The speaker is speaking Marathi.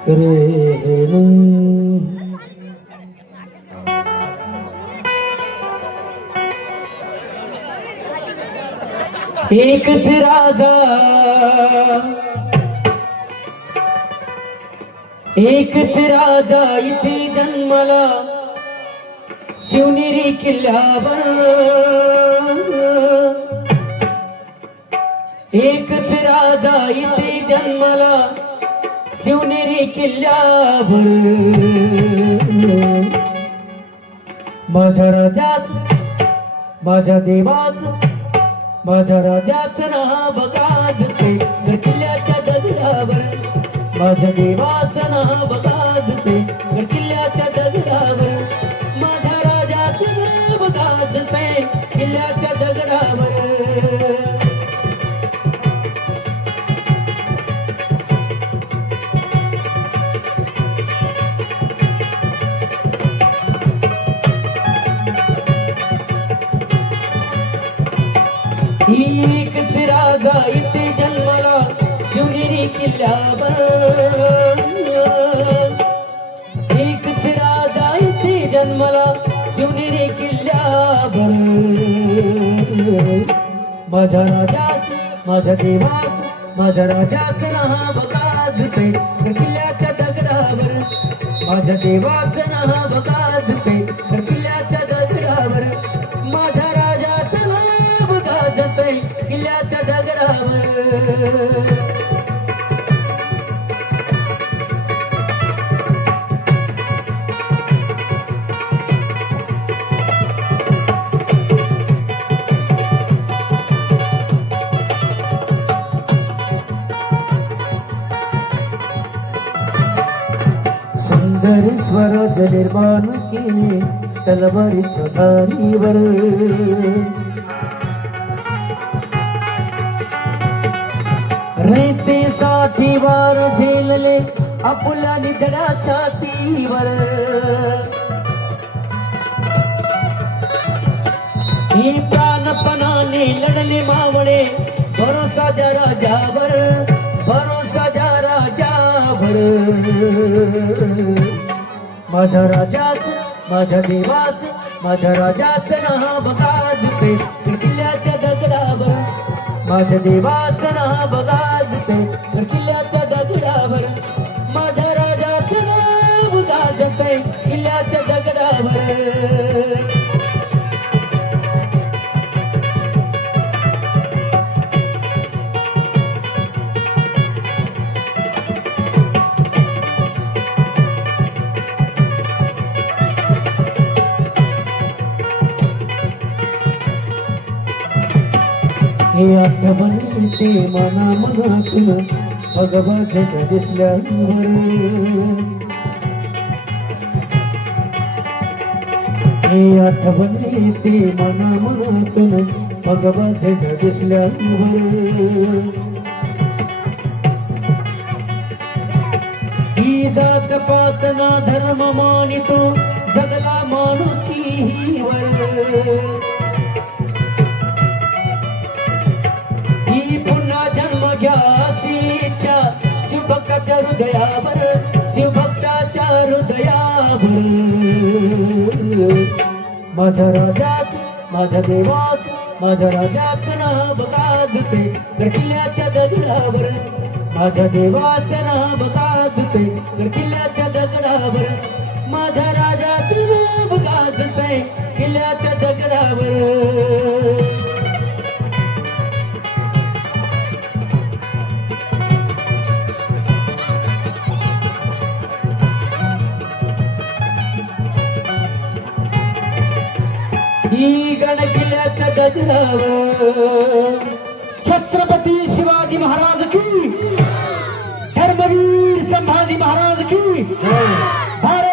रेणू एकच राजा एकच राजा इथे जन्माला शिवनेरी किल्ल्यावर एकच राजा इथे जन्माला शिवनेरी किल्ल्यावर माझ्या राजाच माझ्या देवाच माझ्या राजाचं नाव गाजते गड किल्ल्याच्या दगडावर माझ्या देवाचं नाव गाजते गड किल्ल्याच्या दगडावर माझ्या राजाचं नाव गाजते किल्ल्याच्या दगडावर एकच राजा इथे जन्माला शिवनेरी किल्ल्यावर एकच राजा इथे जन्माला शिवनेरी किल्ल्यावर माझ्या राजाच माझ्या देवाच माझ्या राजाचं नाव गाजते किल्ल्याच्या दगडावर माझ्या देवाचं नाव गाजते किल्ल्याच्या दगडावर माझ्या राजाचं नाव गाजते किल्ल्याच्या दगडावर सुंदर स्वराज निर्माण केले तलवारीच्या धारीवर रयतेसाठी वार झेलले आपुल्या निधड्या छातीवर ही प्राणपणाने लढले मावळे भरोसा ज्या राजावर भरोसा ज्या राजावर माझ्या राजाच माझ्या देवाच माझ्या राजाचं नाव गाजते किल्ल्याच्या दगडावर माझ्या देवाचं नाव गाजते किल्ल्याच्या दगडावर माझ्या राजाचं नाव गाजते किल्ल्याच्या दगडावर हे आठवण येते मना मनातून भगवाच्या दिसल्यावर हे आठवण येते मना मनातून भगवाच्या दिसल्यावर ही जात पात ना धर्म मानितो जगला माणूस कीवर ही पुन्हा जन्म घ्यासीच्या शिवभक्ताच्या हृदयावर शिवभक्ताच्या हृदयावर माझ्या राजाच माझ्या देवाच माझ्या राजाचं नाव गाजते किल्ल्याच्या दगडावर माझ्या देवाचं नाव गाजते किल्ल्याच्या दगडावर माझ्या राजाचं नाव गाजते किल्ल्याच्या दगडावर ही गड किल्ल्याच्या दगडावर छत्रपती शिवाजी महाराज की धर्मवीर संभाजी महाराज की भारत